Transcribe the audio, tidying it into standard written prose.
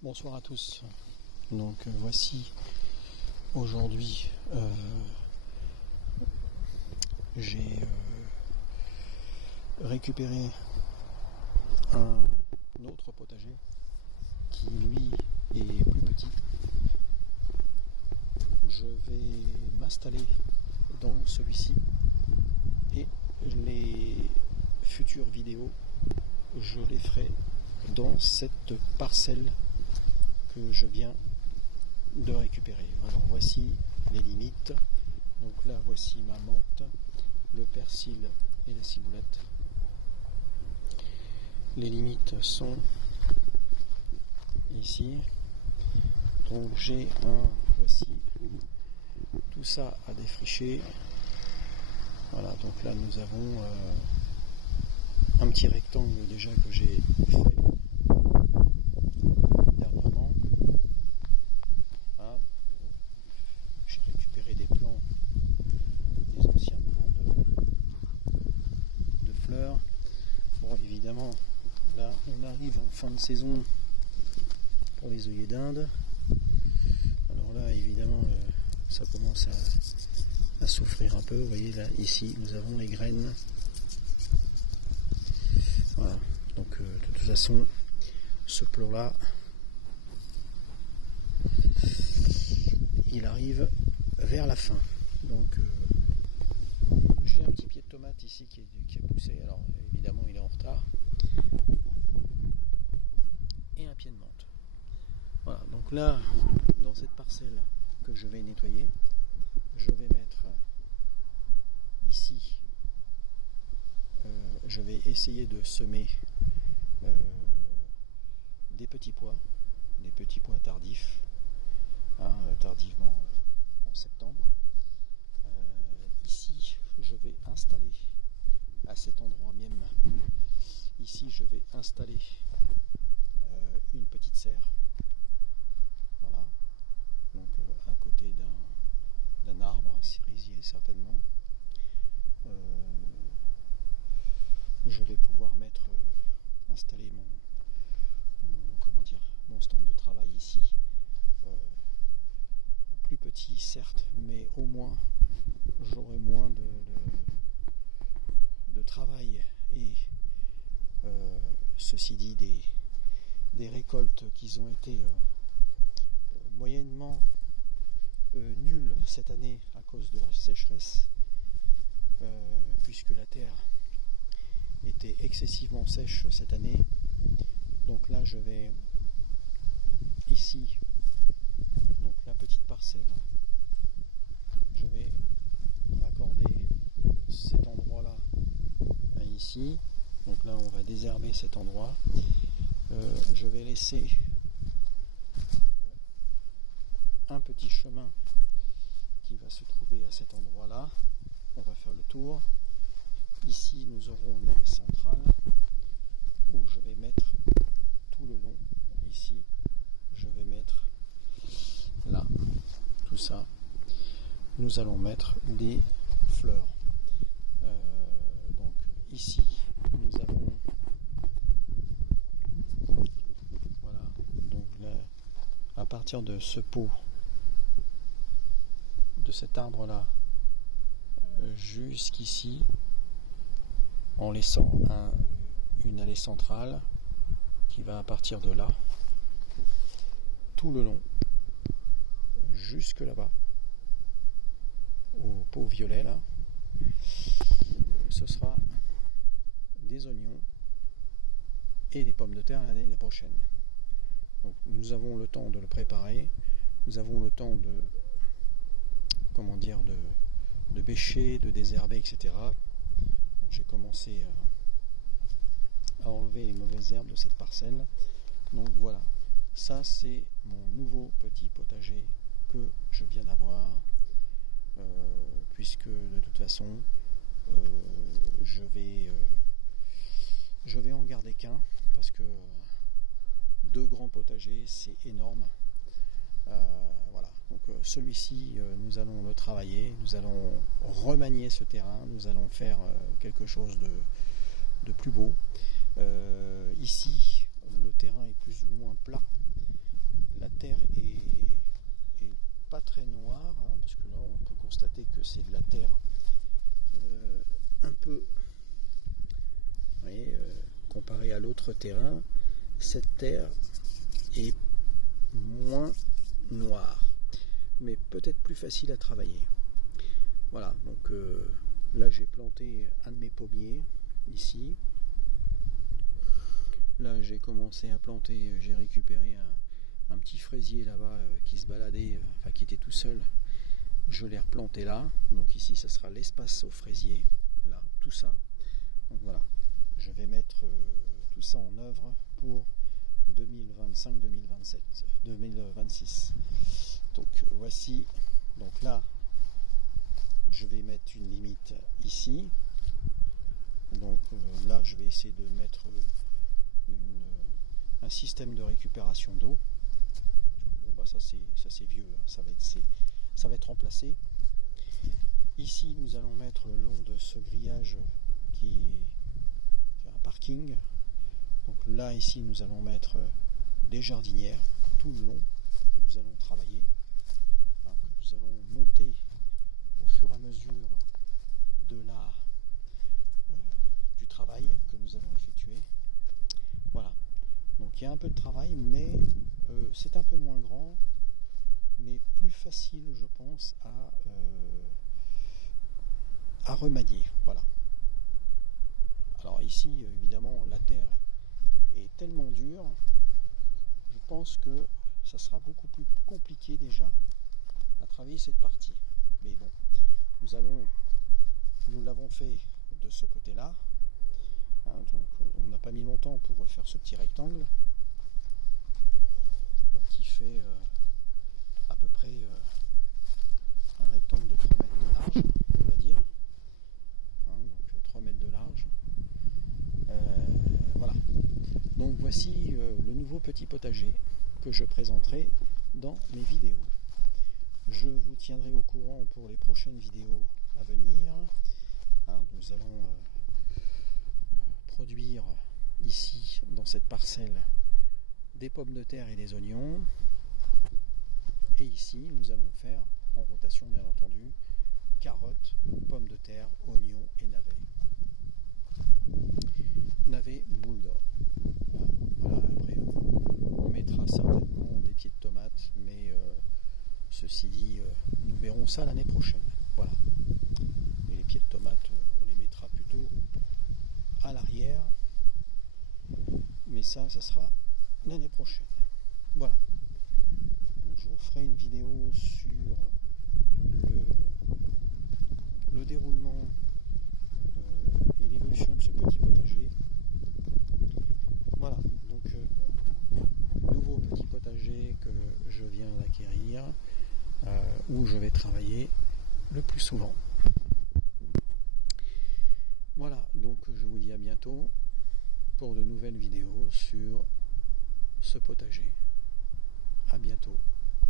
Bonsoir à tous. Donc voici aujourd'hui j'ai récupéré un autre potager qui lui est plus petit. Je vais m'installer dans celui-ci et les futures vidéos je les ferai dans cette parcelle que je viens de récupérer. Alors voici les limites. Donc là voici ma menthe, le persil et la ciboulette. Les limites sont ici. Donc voici tout ça à défricher. Voilà, donc là nous avons un petit rectangle déjà que j'ai fait dernièrement. Là, j'ai récupéré des plants, des anciens plants de fleurs. Bon, évidemment, là on arrive en fin de saison pour les œillets d'Inde. Alors là, évidemment, ça commence à souffrir un peu. Vous voyez là, ici, nous avons les graines. Voilà. Donc, de toute façon, ce plan-là, il arrive vers la fin. Donc, j'ai un petit pied de tomate ici qui a poussé. Alors, évidemment, il est en retard. Et un pied de menthe. Voilà. Donc là, dans cette parcelle que je vais nettoyer, je vais mettre ici, je vais essayer de semer des petits pois tardifs, tardivement en septembre. Ici, je vais installer à cet endroit même, ici je vais installer une petite serre. Voilà. Donc à côté d'un arbre, un cerisier certainement. Je vais pouvoir installer mon stand de travail ici. Plus petit certes, mais au moins j'aurai moins de travail et ceci dit des récoltes qui ont été moyennement nulles cette année à cause de la sécheresse, puisque la terre était excessivement sèche cette année. Donc là je vais ici, donc la petite parcelle, je vais raccorder cet endroit là à ici. Donc là on va désherber cet endroit. Je vais laisser un petit chemin qui va se trouver à cet endroit là. On va faire le tour. Ici nous aurons une allée centrale où je vais mettre tout le long. Ici je vais mettre là tout ça. Nous allons mettre des fleurs. Donc ici nous avons, voilà, donc là, à partir de ce pot, de cet arbre là jusqu'ici, en laissant une allée centrale qui va à partir de là tout le long jusque là-bas au pot violet là. Ce sera des oignons et des pommes de terre l'année prochaine. Donc nous avons le temps de le préparer, nous avons le temps de bêcher, de désherber, etc. Donc, j'ai commencé à enlever les mauvaises herbes de cette parcelle. Donc voilà, ça c'est mon nouveau petit potager que je viens d'avoir, puisque de toute façon je vais en garder qu'un, parce que 2 grands potagers c'est énorme. Voilà, donc celui-ci nous allons le travailler, nous allons remanier ce terrain, nous allons faire quelque chose de plus beau. Ici le terrain est plus ou moins plat, c'est de la terre un peu, vous voyez, comparé à l'autre terrain, cette terre est moins noire, mais peut-être plus facile à travailler. Voilà, donc là j'ai planté un de mes pommiers ici. Là j'ai commencé à planter, j'ai récupéré un petit fraisier là-bas qui se baladait, enfin qui était tout seul. Je l'ai replanté là, donc ici ça sera l'espace au fraisier, là, tout ça. Donc voilà, je vais mettre tout ça en œuvre pour 2025, 2027, 2026. Donc voici, donc là je vais mettre une limite ici. Donc là je vais essayer de mettre un système de récupération d'eau. Bon bah ça c'est vieux, hein, ça va être remplacé. Ici nous allons mettre le long de ce grillage qui est un parking. Donc là ici nous allons mettre des jardinières tout le long que nous allons travailler, hein, que nous allons monter au fur et à mesure de du travail que nous allons effectuer. Voilà. Donc il y a un peu de travail, mais c'est un peu moins grand, mais plus facile, je pense, à remanier. Voilà. Alors ici, évidemment, la terre est tellement dure, je pense que ça sera beaucoup plus compliqué déjà à travailler cette partie. Mais bon, nous l'avons fait de ce côté-là. Hein, donc on n'a pas mis longtemps pour faire ce petit rectangle qui fait à peu près un rectangle de 3 mètres de large, on va dire. Hein, donc 3 mètres de large. Voilà. Donc voici le nouveau petit potager que je présenterai dans mes vidéos. Je vous tiendrai au courant pour les prochaines vidéos à venir. Hein, nous allons produire ici dans cette parcelle des pommes de terre et des oignons, et ici nous allons faire en rotation bien entendu carottes, pommes de terre, oignons et navets boule d'or. Voilà, après on mettra certainement des pieds de tomates, mais ceci dit nous verrons ça l'année prochaine. Voilà, et les pieds de tomates on les mettra plutôt à l'arrière, mais ça sera l'année prochaine. Voilà. Donc, je vous ferai une vidéo sur le déroulement et l'évolution de ce petit potager. Voilà, donc nouveau petit potager que je viens d'acquérir, où je vais travailler le plus souvent. Voilà, donc je vous dis à bientôt pour de nouvelles vidéos sur ce potager. À bientôt.